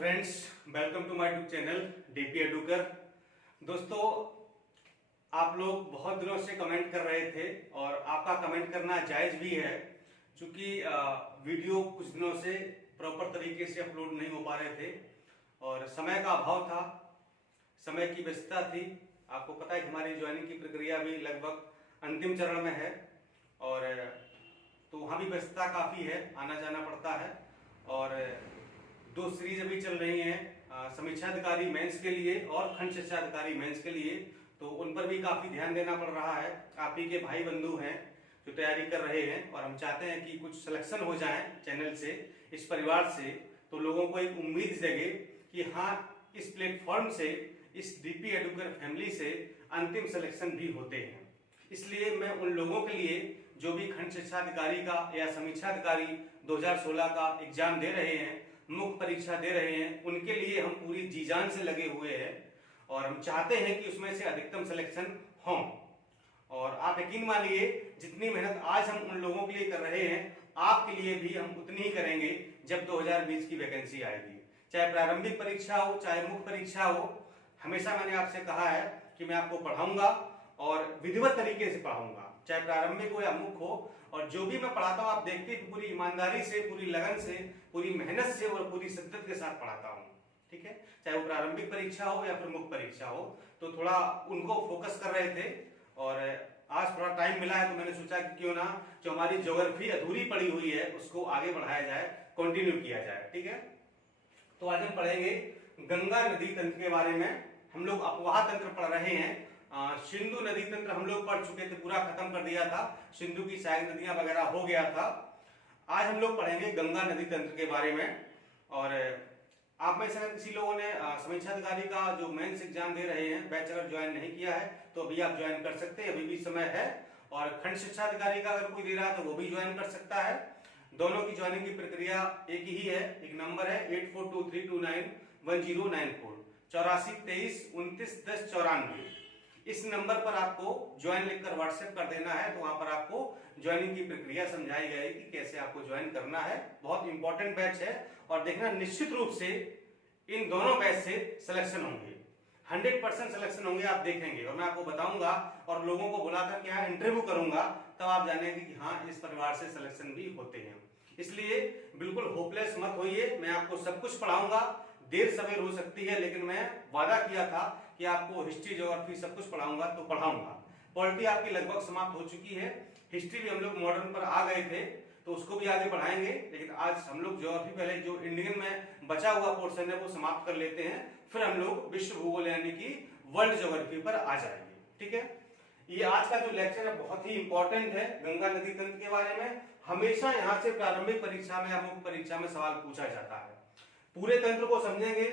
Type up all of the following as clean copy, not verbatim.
Friends, welcome to my YouTube channel DP एडुकर। दोस्तों, आप लोग बहुत दिनों से कमेंट कर रहे थे और आपका कमेंट करना जायज भी है, क्योंकि वीडियो कुछ दिनों से प्रॉपर तरीके से अपलोड नहीं हो पा रहे थे और समय का अभाव था, समय की व्यस्तता थी। आपको पता है कि हमारी ज्वाइनिंग की प्रक्रिया भी लगभग अंतिम चरण में है और तो वहाँ भी व्यस्तता काफ़ी है, आना जाना पड़ता है। और दो सीरीज अभी चल रही हैं, समीक्षा अधिकारी मेंस के लिए और खंड शिक्षा अधिकारी मेंस के लिए, तो उन पर भी काफी ध्यान देना पड़ रहा है। आप ही के भाई बंधु हैं जो तैयारी कर रहे हैं और हम चाहते हैं कि कुछ सिलेक्शन हो जाए चैनल से, इस परिवार से, तो लोगों को एक उम्मीद जगे कि हाँ, इस प्लेटफॉर्म से, इस डीपी एडुकर फैमिली से अंतिम सिलेक्शन भी होते हैं। इसलिए मैं उन लोगों के लिए जो भी खंड शिक्षा अधिकारी का या समीक्षा अधिकारी 2016 का एग्जाम दे रहे हैं, मुख्य परीक्षा दे रहे हैं, उनके लिए हम पूरी जी जान से लगे हुए हैं और हम चाहते हैं कि उसमें से अधिकतम सिलेक्शन हो। और आप यकीन मानिए, जितनी मेहनत आज हम उन लोगों के लिए कर रहे हैं, आपके लिए भी हम उतनी ही करेंगे जब 2020 की वैकेंसी आएगी। चाहे प्रारंभिक परीक्षा हो, चाहे मुख्य परीक्षा हो, हमेशा मैंने आपसे कहा है कि मैं आपको पढ़ाऊंगा और विधिवत तरीके से पढ़ाऊंगा, चाहे प्रारंभिक हो या मुख्य हो। और जो भी मैं पढ़ाता हूँ, आप देखते हैं पूरी ईमानदारी से, पूरी लगन से, पूरी मेहनत से और पूरी शिद्दत के साथ पढ़ाता हूँ। ठीक है, चाहे वो प्रारंभिक परीक्षा हो या फिर मुख्य परीक्षा हो। तो थोड़ा उनको फोकस कर रहे थे और आज थोड़ा टाइम मिला है, तो मैंने सोचा कि क्यों ना जो हमारी ज्योग्राफी अधूरी पड़ी हुई है उसको आगे बढ़ाया जाए, कंटिन्यू किया जाए। ठीक है, तो आज हम पढ़ेंगे गंगा नदी तंत्र के बारे में। हम लोग अपवाह तंत्र पढ़ रहे हैं। सिंधु नदी तंत्र हम लोग पढ़ चुके थे, पूरा खत्म कर दिया था, सिंधु की सहायक नदियां वगैरह हो गया था। आज हम लोग पढ़ेंगे गंगा नदी तंत्र के बारे में। और आप में से अगर किसी लोगों ने समीक्षा अधिकारी का जो मेंस एग्जाम दे रहे हैं, बैच अगर ज्वाइन नहीं किया है तो अभी आप ज्वाइन कर सकते हैं, अभी भी समय है। और खंड शिक्षा अधिकारी का अगर कोई दे रहा है तो वो भी ज्वाइन कर सकता है। दोनों की ज्वाइनिंग की प्रक्रिया एक ही है, एक नंबर है 8423291094 8423291094। इस नंबर पर आपको ज्वाइन लिखकर व्हाट्सएप कर देना है, तो वहां पर आपको ज्वाइनिंग की प्रक्रिया समझाई जाएगी कि कैसे आपको ज्वाइन करना है। बहुत इंपॉर्टेंट बैच है और देखना, निश्चित रूप से इन दोनों बैच से सिलेक्शन होंगे, 100% सिलेक्शन होंगे, आप देखेंगे। और मैं आपको बताऊंगा और लोगों को बुलाकर क्या इंटरव्यू करूंगा, तब आप जानेंगे कि हाँ, इस परिवार से सिलेक्शन भी होते हैं। इसलिए बिल्कुल होपलेस मत होइए, मैं आपको सब कुछ पढ़ाऊंगा। देर सवेर हो सकती है, लेकिन मैं वादा किया था कि आपको हिस्ट्री, ज्योग्राफी सब कुछ पढ़ाऊंगा, तो पढ़ाऊंगा। पॉलिटी आपकी लगभग समाप्त हो चुकी है, हिस्ट्री भी हम लोग मॉडर्न पर आ गए थे, तो उसको भी आगे बढ़ाएंगे। लेकिन आज हम लोग ज्योग्राफी, पहले जो इंडियन में बचा हुआ पोर्शन है वो समाप्त कर लेते हैं, फिर हम लोग विश्व भूगोल यानी कि वर्ल्ड ज्योग्राफी पर आ जाएंगे। ठीक है, ये आज का जो लेक्चर है बहुत ही इंपॉर्टेंट है गंगा नदी तंत्र के बारे में। हमेशा यहाँ से प्रारंभिक परीक्षा में या मुख्य परीक्षा में सवाल पूछा जाता है। पूरे तंत्र को समझेंगे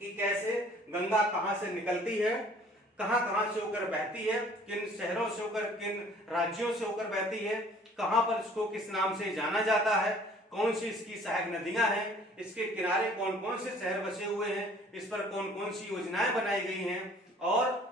कि कैसे गंगा कहां से निकलती है, कहां कहां से होकर बहती है, किन शहरों से होकर, किन राज्यों से होकर बहती है, कहां पर इसको किस नाम से जाना जाता है, कौन सी इसकी सहायक नदियां हैं, इसके किनारे कौन कौन से शहर बसे हुए हैं, इस पर कौन कौन सी योजनाएं बनाई गई हैं, और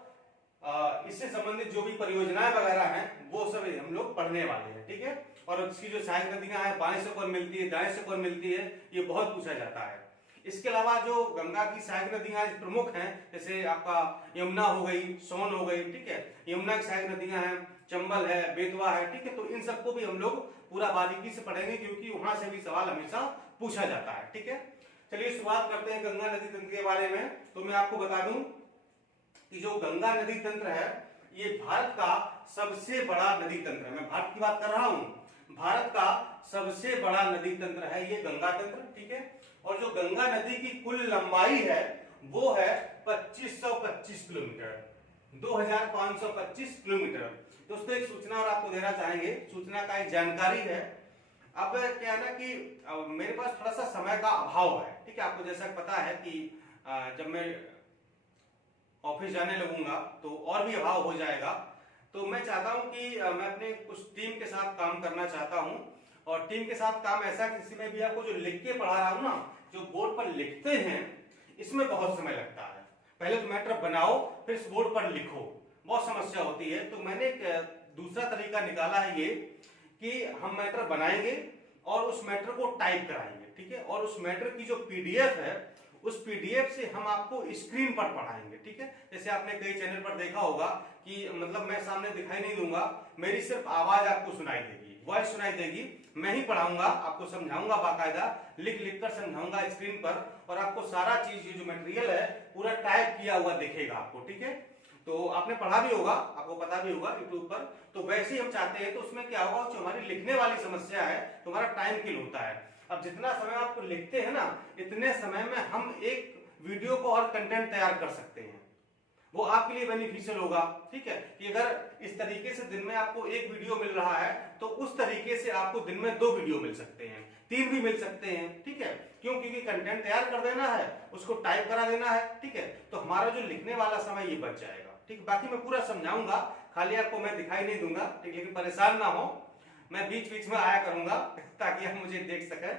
इससे संबंधित जो भी परियोजनाएं वगैरह हैं वो सब हम लोग पढ़ने वाले हैं। ठीक है, और इसकी जो सहायक नदियां हैं, बाएं से कौन मिलती है, दाएं से कौन मिलती है, ये बहुत पूछा जाता है। इसके अलावा जो गंगा की सहायक नदियां प्रमुख हैं, जैसे आपका यमुना हो गई, सोन हो गई, ठीक है, यमुना की सहायक नदियां हैं, चंबल है, बेतवा है, ठीक है, तो इन सबको भी हम लोग पूरा बारीकी से पढ़ेंगे, क्योंकि वहां से भी सवाल हमेशा पूछा जाता है। ठीक है, चलिए शुरुआत करते हैं गंगा नदी तंत्र के बारे में। तो मैं आपको बता दूं कि जो गंगा नदी तंत्र है, ये भारत का सबसे बड़ा नदी तंत्र है। मैं भारत की बात कर रहा हूं, भारत का सबसे बड़ा नदी तंत्र है ये गंगा तंत्र। ठीक है, और जो गंगा नदी की कुल लंबाई है वो है 2525 किलोमीटर, 2525 किलोमीटर। दोस्तों, एक सूचना और आपको देना चाहेंगे, सूचना का एक जानकारी है। अब क्या है ना कि मेरे पास थोड़ा सा समय का अभाव है। ठीक है, आपको जैसा पता है कि जब मैं ऑफिस जाने लगूंगा तो और भी अभाव हो जाएगा। तो मैं चाहता हूं कि मैं अपने कुछ टीम के साथ काम करना चाहता हूं, और टीम के साथ काम ऐसा कि इसमें भी आपको जो लिख के पढ़ा रहा हूं ना, जो बोर्ड पर लिखते हैं, इसमें बहुत समय लगता है। पहले तो मैटर बनाओ, फिर इस बोर्ड पर लिखो, बहुत समस्या होती है। तो मैंने एक दूसरा तरीका निकाला है ये कि हम मैटर बनाएंगे और उस मैटर को टाइप कराएंगे, ठीक है, और उस मैटर की जो पीडीएफ है उस पीडीएफ से हम आपको स्क्रीन पर पढ़ाएंगे, ठीक है। जैसे आपने कई चैनल पर देखा होगा कि मतलब मैं सामने दिखाई नहीं दूंगा, मेरी सिर्फ आवाज आपको सुनाई देगी, वॉइस सुनाई देगी, मैं ही पढ़ाऊंगा, आपको समझाऊंगा, बाकायदा लिख लिख कर समझाऊंगा स्क्रीन पर, और आपको सारा चीज ये जो मटेरियल है पूरा टाइप किया हुआ दिखेगा आपको, ठीक है। तो आपने पढ़ा भी होगा, आपको पता भी होगा यूट्यूब पर। तो वैसे ही हम चाहते हैं, तो उसमें क्या होगा, जो हमारी लिखने वाली समस्या है तुम्हारा टाइम किल होता है। अब जितना समय आप लिखते हैं ना, इतने समय में हम एक वीडियो को और कंटेंट तैयार कर सकते हैं, वो आपके लिए बेनिफिशियल होगा, ठीक है। कि अगर इस तरीके से दिन में आपको एक वीडियो मिल रहा है तो उस तरीके से आपको दिन में 2 वीडियो मिल सकते हैं, 3 भी मिल सकते हैं, ठीक है। क्यों? क्योंकि कंटेंट तैयार कर देना है, उसको टाइप करा देना है, ठीक है। तो हमारा जो लिखने वाला समय ये बच जाएगा, ठीक। बाकी मैं पूरा समझाऊंगा, खाली आपको मैं दिखाई नहीं दूंगा, ठीक। लेकिन परेशान ना हो, मैं बीच बीच में आया करूंगा ताकि आप मुझे देख सकें,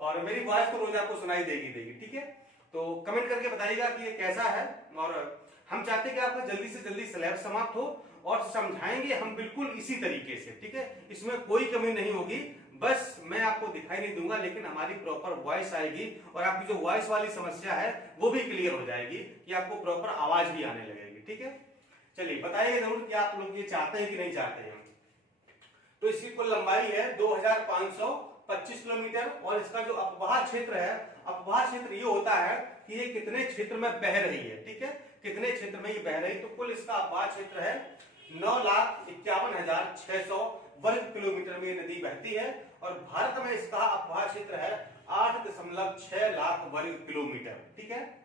और मेरी वॉइस तो रोज आपको सुनाई देगी, ठीक है। तो कमेंट करके बताइएगा कि ये कैसा है, और हम चाहते हैं कि आपका जल्दी से जल्दी सिलेबस समाप्त हो, और समझाएंगे हम बिल्कुल इसी तरीके से, ठीक है। इसमें कोई कमी नहीं होगी, बस मैं आपको दिखाई नहीं दूंगा, लेकिन हमारी प्रॉपर वॉइस आएगी, और आपकी जो वॉइस वाली समस्या है वो भी क्लियर हो जाएगी, कि आपको प्रॉपर आवाज भी आने लगेगी, ठीक है। चलिए बताइए जरूर कि आप लोग ये चाहते हैं कि नहीं चाहते हैं। तो इसकी कुल लंबाई है 2525 किलोमीटर, और इसका जो अपवाह क्षेत्र है, अपवाह क्षेत्र ये होता है कि ये कितने क्षेत्र में बह रही है, ठीक है, कितने क्षेत्र में ये बह रही है। तो कुल इसका अपवाह क्षेत्र है 9,51,600 वर्ग किलोमीटर में ये नदी बहती है, और भारत में इसका अपवाह क्षेत्र है 8.6 लाख वर्ग किलोमीटर, ठीक है।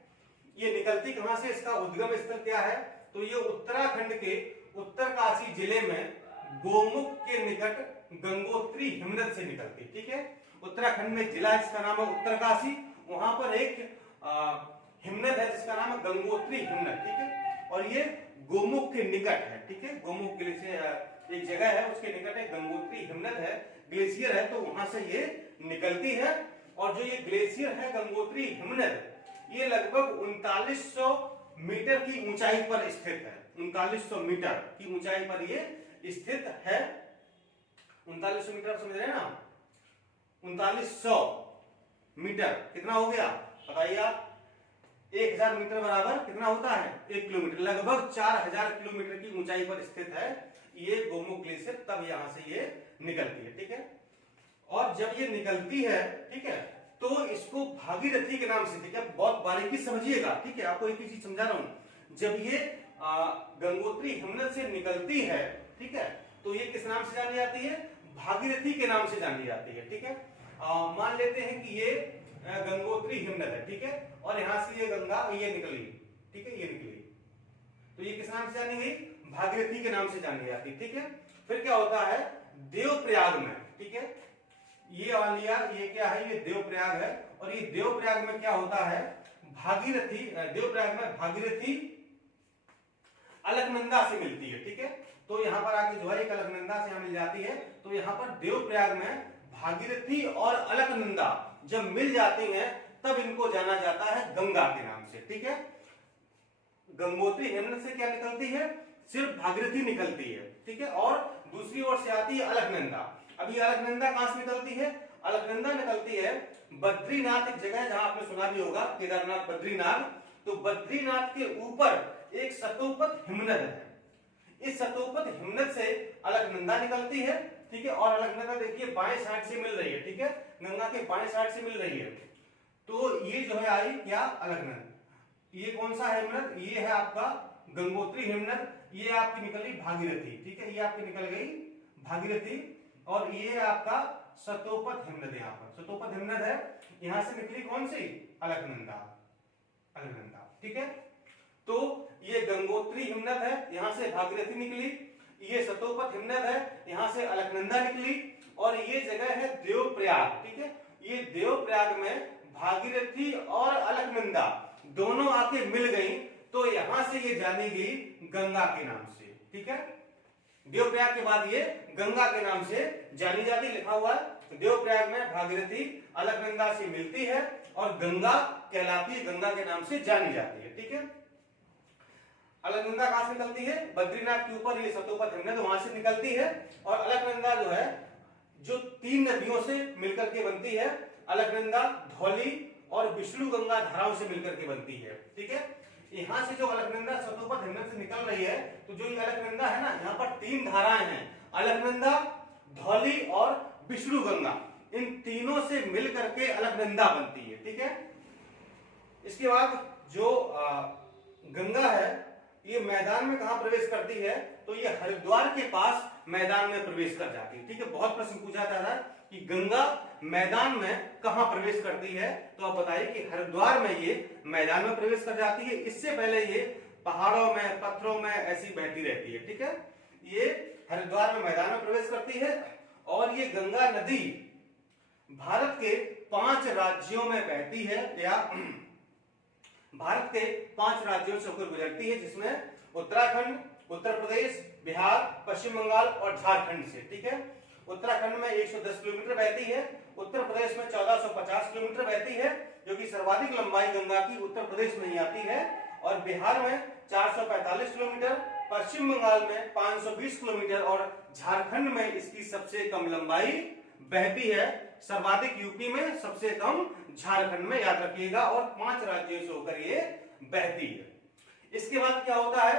ये निकलती कहां से, इसका उद्गम स्थल क्या है, तो ये उत्तराखंड के उत्तरकाशी जिले में गोमुख के निकट गंगोत्री हिमनद से निकलती, ठीक है। उत्तराखंड में जिला इसका नाम है उत्तरकाशी, वहां पर एक हिमनद है जिसका नाम है गंगोत्री हिमनद, ठीक है। और ये गोमुख के निकट है, ठीक है, गोमुख ग्लेशियर एक जगह है उसके निकट है, गंगोत्री हिमनद है, ग्लेशियर है, तो वहां से ये निकलती है। और जो ये ग्लेशियर है गंगोत्री हिमनद, ये लगभग 3900 मीटर की ऊंचाई पर स्थित है, 3900 मीटर की ऊंचाई पर ये स्थित है। 3900 मीटर समझ रहे हैं ना, 3900 मीटर कितना हो गया बताइए आप, 1000 मीटर बराबर कितना होता है, 1 किलोमीटर, लगभग 4000 किलोमीटर की ऊंचाई पर स्थित है ये गोमुख ग्लेशियर, तब यहां से ये निकलती है, ठीक है। और जब ये निकलती है, ठीक है, तो इसको भागीरथी के नाम से, ठीक है, बहुत बारीकी समझिएगा, ठीक है, आपको एक ही चीज समझा रहा हूं। जब ये गंगोत्री हिमनद से निकलती है, ठीक है, तो ये किस नाम से जानी जाती है, भागीरथी के नाम से जानी जाती है, ठीक है। मान लेते हैं कि ये गंगोत्री हिमनद है, ठीक है, और यहां से ये गंगा ये निकली, ठीक है, ये निकली, तो ये किस नाम से जानी गई, भागीरथी के नाम से जानी जाती, ठीक है। फिर क्या होता है, देवप्रयाग में, ठीक है, ये वालिया ये क्या है, ये देवप्रयाग है, और ये देवप्रयाग में क्या होता है, भागीरथी, देवप्रयाग में भागीरथी अलकनंदा से मिलती है, ठीक है। तो यहां पर आके जो है एक अलकनंदा से मिल जाती है, तो यहां पर देवप्रयाग में भागीरथी और अलकनंदा जब मिल जाती हैं तब इनको जाना जाता है गंगा के नाम से, ठीक है। गंगोत्री हिमनद से क्या निकलती है, सिर्फ भागीरथी निकलती है, ठीक है, और दूसरी ओर से आती है अलकनंदा। अब ये अलकनंदा कहां से निकलती है, अलकनंदा निकलती है बद्रीनाथ, एक जगह है जहां आपने सुना भी होगा, केदारनाथ बद्रीनाथ, तो बद्रीनाथ के ऊपर एक सतोपत हिमनद है, इस सतोपत हिमनद से अलकनंदा निकलती है, ठीक है, और अलकनंदा देखिए बाएं साइड से मिल रही है, ठीक है, गंगा के बाएं साइड से मिल रही है, तो ये जो है आई क्या, अलकनंद। ये कौन सा हिमनद, ये है आपका गंगोत्री हिमनद, ये आपकी निकली भागीरथी, ठीक है, ये आपकी निकल गई भागीरथी, और ये है आपका सतोपत हिमनद, यहाँ पर सतोपत हिमनद है, यहां से निकली कौन सी, अलकनंदा, अलकनंदा, ठीक है। तो ये गंगोत्री हिमनद है, यहां से भागीरथी निकली, ये सतोपत हिमनद है, यहां से अलकनंदा निकली, और ये जगह है देवप्रयाग, ठीक है, ये देवप्रयाग में भागीरथी और अलकनंदा दोनों आके मिल गई, तो यहां से ये जानी गई गंगा के नाम से, ठीक है। देवप्रयाग के बाद ये गंगा के नाम से जानी जाती, लिखा हुआ है देवप्रयाग में भागीरथी अलकनंदा से मिलती है और गंगा कहलाती है, गंगा के नाम से जानी जाती है, ठीक है। अलकनंदा कहां से निकलती है, बद्रीनाथ के ऊपर ये सतोपत हिमनद वहां से निकलती है, और अलकनंदा जो है जो 3 नदियों से मिलकर के बनती है, अलकनंदा, धौली और विष्णुगंगा धाराओं से मिलकर के बनती है। ठीक है, यहां से जो अलकनंदा सतोपथ हिमनद से निकल रही है, तो जो ये अलकनंदा है ना, यहाँ पर 3 धाराएं हैं, अलकनंदा, धौली और विष्णुगंगा। इन तीनों से मिलकर के अलकनंदा बनती है। ठीक है, इसके बाद जो गंगा है, ये मैदान में कहां प्रवेश करती है, तो ये हरिद्वार के पास मैदान में प्रवेश कर जाती है। ठीक है, बहुत प्रश्न पूछा जाता है कि गंगा मैदान में कहां प्रवेश करती है, तो आप बताइए कि हरिद्वार में ये मैदान में प्रवेश कर जाती है। इससे पहले ये पहाड़ों में, पत्थरों में ऐसी बहती रहती है। ठीक है, ये हरिद्वार में मैदान में प्रवेश करती है और ये गंगा नदी भारत के 5 राज्यों में बहती है, या भारत के 5 राज्यों से होकर गुजरती है, जिसमें उत्तराखंड, उत्तर प्रदेश, बिहार, पश्चिम बंगाल और झारखंड से। ठीक है, उत्तराखंड में 110 किलोमीटर बहती है, उत्तर प्रदेश में 1450 किलोमीटर बहती है, जो कि सर्वाधिक लंबाई गंगा की उत्तर प्रदेश में ही आती है, और बिहार में 445 किलोमीटर, पश्चिम बंगाल में 520 किलोमीटर और झारखंड में इसकी सबसे कम लंबाई बहती है। सर्वाधिक यूपी में, सबसे कम झारखंड में, याद रखिएगा, और 5 राज्यों से होकर ये बहती है। इसके बाद क्या होता है,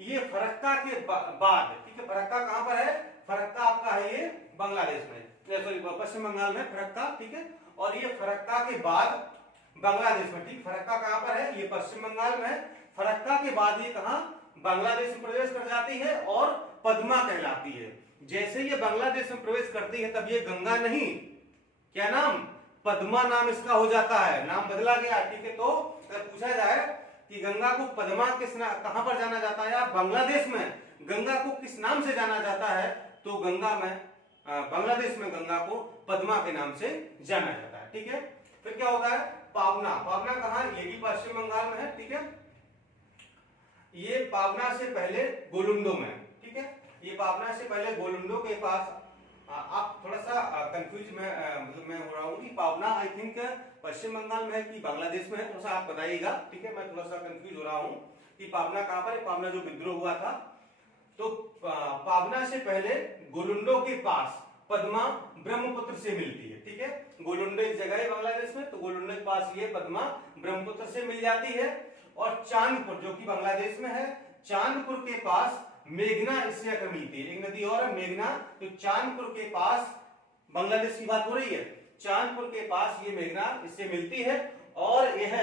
ये फरक्का के बाद, ठीक है, फरक्का कहां पर है, फरक्का आपका है ये बांग्लादेश में, सॉरी पश्चिम बंगाल में फरक्का। ठीक है, और ये फरक्का के बाद बांग्लादेश में, ठीक, फरक्का कहां पर है, ये पश्चिम बंगाल में है। फरक्का के बाद ये कहां, बांग्लादेश में प्रवेश कर जाती है और पद्मा कहलाती है। जैसे ये बांग्लादेश में प्रवेश करती है, तब ये गंगा नहीं, क्या नाम, पद्मा नाम इसका हो जाता है, नाम बदला गया। ठीक है, तो अगर पूछा जाए कि गंगा को पद्मा कहां पर जाना जाता है, या बांग्लादेश में गंगा को किस नाम से जाना जाता है, तो गंगा में, बांग्लादेश में गंगा को पद्मा के नाम से जाना जाता है। ठीक है, फिर क्या होता है, पावना। पावना कहां, ये भी पश्चिम बंगाल में है। ठीक है, ये पावना से पहले गोलुंडो में। ठीक है, ये पावना से पहले गोलुंडो के पास, आप थोड़ा सा कंफ्यूज मतलब मैं हो रहा हूँ कि पावना आई थिंक पश्चिम बंगाल में है कि बांग्लादेश में है, थोड़ा सा आप बताइएगा। ठीक है, मैं थोड़ा सा कंफ्यूज हो रहा हूँ कि पावना कहां पर है, पावना जो विद्रोह हुआ था। तो पावना से पहले गोलुंडो के पास पद्मा ब्रह्मपुत्र से मिलती है। ठीक है, गोलुंडो एक जगह है बांग्लादेश में, तो गोलुंडो के पास ये पद्मा ब्रह्मपुत्र से मिल जाती है। और चांदपुर जो कि बांग्लादेश में है, चांदपुर के पास मेघना इससे आकर मिलती है, एक नदी और है मेघना। तो चांदपुर के पास, बांग्लादेश की बात हो रही है, चांदपुर के पास ये मेघना इससे मिलती है और यह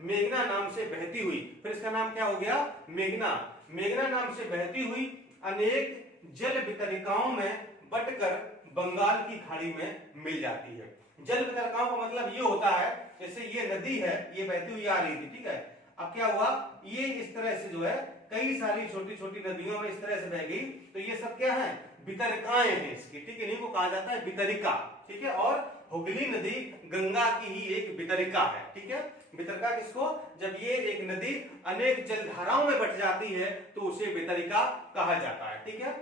मेघना नाम से बहती हुई, फिर इसका नाम क्या हो गया, मेघना। मेघना नाम से बहती हुई अनेक जल वितरिकाओं में बटकर बंगाल की खाड़ी में मिल जाती है। जल वितरिकाओं का मतलब ये होता है, जैसे ये नदी है, ये बहती हुई आ रही थी। ठीक है, अब क्या हुआ, ये इस तरह से जो है कई सारी छोटी छोटी नदियों में इस तरह से बह गई, तो ये सब क्या है, वितरिकाएं हैं इसकी। ठीक है, इन्हीं को कहा जाता है वितरिका। ठीक है, और हुगली नदी गंगा की ही एक वितरिका है। ठीक है, वितरिका किसको, जब ये एक नदी अनेक जलधाराओं में बट जाती है तो उसे वितरिका कहा जाता है। ठीक है,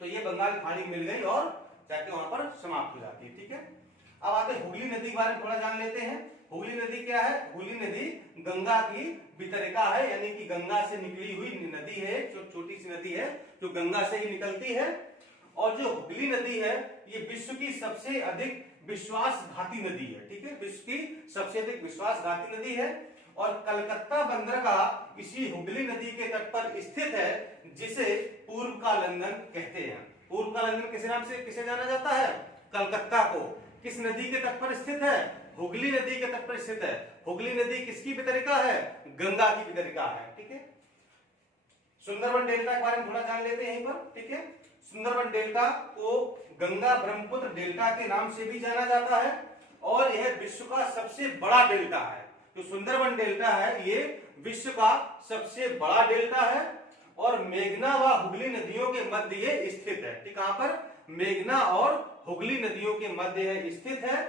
तो ये बंगाल खाड़ी मिल गई और जाके वहां पर समाप्त हो जाती है। ठीक है, अब आते हैं हुगली नदी के बारे में थोड़ा जान लेते हैं। हुगली नदी क्या है, हुगली नदी गंगा की वितरिका है, यानी कि गंगा से निकली हुई नदी है, जो छोटी सी नदी है जो गंगा से ही निकलती है। और जो हुगली नदी है, ये विश्व की सबसे अधिक विश्वासघाती नदी है। ठीक है, विश्व की सबसे अधिक विश्वासघाती नदी है और कलकत्ता बंदरगाह इसी हुगली नदी के तट पर स्थित है, जिसे पूर्व का लंदन कहते हैं। पूर्व का लंदन किस नाम से, किसे जाना जाता है, कलकत्ता को। किस नदी के तट पर स्थित है, हुगली नदी के तट पर स्थित है। हुगली नदी किसकी वितरिका है, गंगा की वितरिका है। ठीक है, सुंदरबन डेल्टा के बारे में थोड़ा जान लेते हैं यहीं पर। ठीक है, सुंदरबन डेल्टा को गंगा ब्रह्मपुत्र डेल्टा के नाम से भी जाना जाता है और यह विश्व का सबसे बड़ा डेल्टा है। जो सुंदरबन डेल्टा है, ये विश्व का सबसे बड़ा डेल्टा है और मेघना व हुगली नदियों के मध्य ये स्थित है। ठीक, कहां पर, मेघना और हुगली नदियों के मध्य है स्थित है।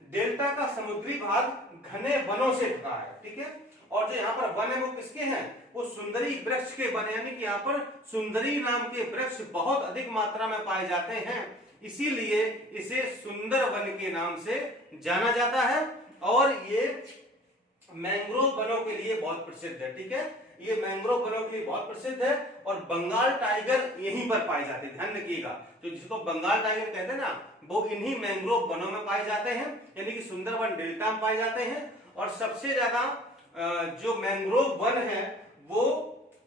डेल्टा का समुद्री भाग घने वनों से ढका है। ठीक है, और जो यहाँ पर वन है वो किसके हैं, वो सुंदरी वृक्ष के वन, यानी कि यहाँ पर सुंदरी नाम के वृक्ष बहुत अधिक मात्रा में पाए जाते हैं, इसीलिए इसे सुंदर वन के नाम से जाना जाता है। और ये मैंग्रोव वनों के लिए बहुत प्रसिद्ध है। ठीक है, ये मैंग्रोव वनों के लिए बहुत प्रसिद्ध है और बंगाल टाइगर यहीं पर पाए जाते हैं। ध्यान रखिएगा, तो जिसको बंगाल टाइगर कहते हैं ना, वो इन्हीं मैंग्रोव वनों में पाए जाते हैं, यानी कि सुंदरबन डेल्टा में पाए जाते हैं। और सबसे ज्यादा जो मैंग्रोव वन है वो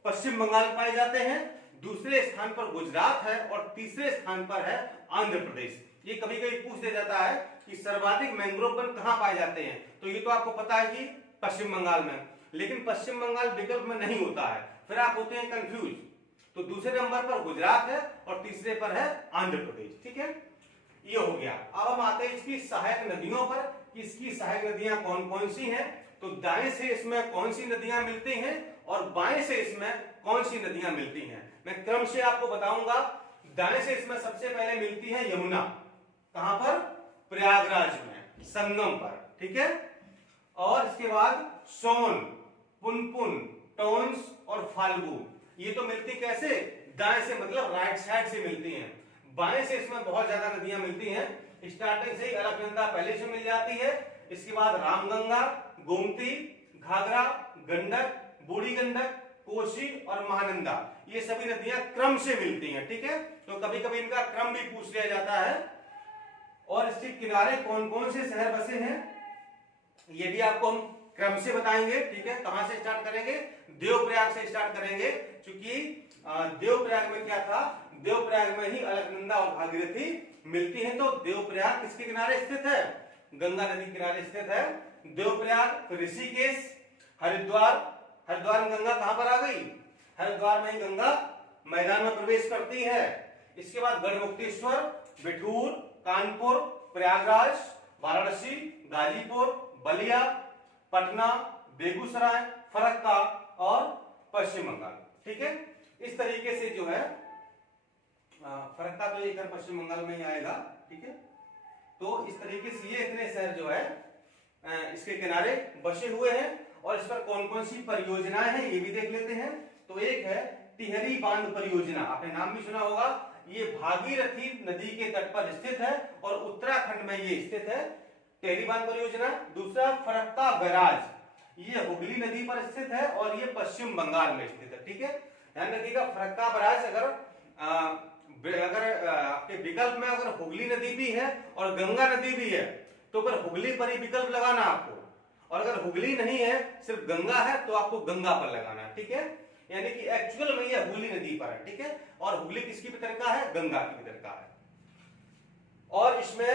पश्चिम बंगाल में पाए जाते हैं, दूसरे स्थान पर गुजरात है और तीसरे स्थान पर है आंध्र प्रदेश। ये कभी कभी पूछ दिया जाता है कि सर्वाधिक मैंग्रोव वन कहां पाए जाते हैं, तो ये तो आपको पता है कि पश्चिम बंगाल में, लेकिन पश्चिम बंगाल विकल्प में नहीं होता है, फिर आप होते हैं कंफ्यूज। तो दूसरे नंबर पर गुजरात है और तीसरे पर है आंध्र प्रदेश। ठीक है, ये हो गया। अब हम आते हैं इसकी सहायक नदियों पर कि इसकी सहायक नदियां कौन कौन सी हैं। तो दाएं से इसमें कौन सी नदियां मिलती हैं और बाएं से इसमें कौन सी नदियां मिलती हैं, मैं क्रम से आपको बताऊंगा। दाएं से इसमें सबसे पहले मिलती है यमुना, कहां पर, प्रयागराज में, संगम पर। ठीक है, और इसके बाद सोन, पुनपुन, टोंस और फाल्गु, ये तो मिलती कैसे, दाएं से मतलब राइट साइड से मिलती हैं। बाएं से इसमें बहुत ज्यादा नदियां मिलती हैं, स्टार्टिंग से ही अलकनंदा पहले से मिल जाती है, इसके बाद रामगंगा, गोमती, घाघरा, गंडक, बूढ़ी गंडक, कोसी और महानंदा, ये सभी नदियां क्रम से मिलती हैं। ठीक है, तो कभी कभी इनका क्रम भी पूछ लिया जाता है। और इसके किनारे कौन कौन से शहर बसे हैं ये भी आपको हम क्रम से बताएंगे। ठीक है, कहां से स्टार्ट करेंगे, देवप्रयाग से स्टार्ट करेंगे, क्योंकि देवप्रयाग में क्या था, देवप्रयाग में ही अलकनंदा और भागीरथी मिलती हैं। तो देवप्रयाग किसके किनारे स्थित है, गंगा नदी किनारे स्थित है देवप्रयाग। ऋषिकेश, हरिद्वार, हरिद्वार में गंगा कहां पर आ गई, हरिद्वार में ही गंगा मैदान में प्रवेश करती है। इसके बाद गढ़मुक्तेश्वर, बिठूर, कानपुर, प्रयागराज, वाराणसी, गाजीपुर, बलिया, पटना, बेगूसराय, फरक्का और पश्चिम बंगाल। ठीक है, इस तरीके से जो है फरक्का तो ये पश्चिम बंगाल में ही आएगा। ठीक है, तो इस तरीके से ये इतने शहर जो है इसके किनारे बसे हुए हैं। और इस पर कौन कौन सी परियोजनाएं हैं ये भी देख लेते हैं। तो एक है टिहरी बांध परियोजना, आपने नाम भी सुना होगा, ये भागीरथी नदी के तट पर स्थित है और उत्तराखंड में ये स्थित है, टिहरी बांध परियोजना। दूसरा फरक्का बैराज, ये हुगली नदी पर स्थित है और ये पश्चिम बंगाल में स्थित है। ठीक है, ध्यान रखिएगा, फरक्का बैराज अगर आपके विकल्प में अगर हुगली नदी भी है और गंगा नदी भी है तो फिर हुगली पर ही विकल्प लगाना आपको, और अगर हुगली नहीं है सिर्फ गंगा है तो आपको गंगा पर लगाना है। ठीक है, यानी कि एक्चुअल में ये हुगली नदी पर है। ठीक है, और हुगली किसकी भीतर का है, गंगा की भीतर का है। और इसमें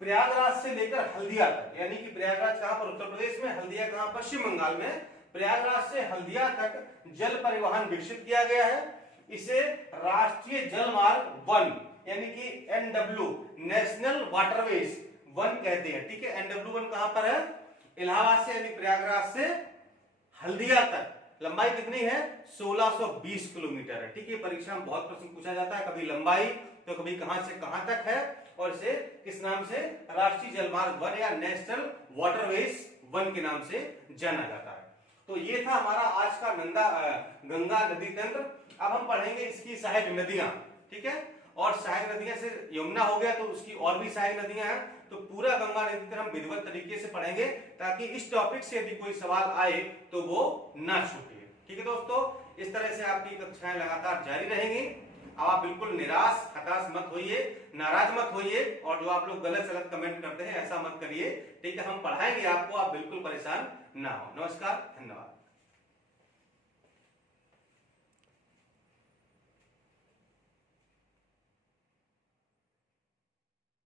प्रयागराज से लेकर हल्दिया तक, यानी कि प्रयागराज कहां पर, उत्तर प्रदेश में, हल्दिया कहां, पश्चिम बंगाल में, प्रयागराज से हल्दिया तक जल परिवहन विकसित किया गया है। इसे राष्ट्रीय जल मार्ग 1 यानी कि NW, नेशनल वाटरवेज 1 कहते हैं। ठीक है, NW1 कहां पर है, इलाहाबाद से यानी प्रयागराज से हल्दिया तक, लंबाई कितनी है, 1620 किलोमीटर है। ठीक है, परीक्षा में बहुत प्रश्न पूछा जाता है, कभी लंबाई तो कभी कहां से कहां तक है, और इसे किस नाम से, राष्ट्रीय जलमार्ग 1 या नेशनल वाटरवेज 1 के नाम से जाना जाता है। तो ये था हमारा आज का गंगा नदी तंत्र। अब हम पढ़ेंगे इसकी सहायक नदियां। ठीक है, और सहायक नदियां से यमुना हो गया तो उसकी और भी सहायक नदियां हैं, तो पूरा गंगा नदी तंत्र हम विधिवत तरीके से पढ़ेंगे ताकि इस टॉपिक से यदि कोई सवाल आए तो वो ना छूटे। ठीक है दोस्तों, इस तरह से आपकी कक्षाएं लगातार जारी रहेंगी। अब आप बिल्कुल निराश हताश मत होइए, नाराज मत होइए, और जो आप लोग गलत सलत कमेंट करते हैं ऐसा मत करिए। ठीक है, हम पढ़ाएंगे आपको, आप बिल्कुल परेशान ना हो। नमस्कार, धन्यवाद।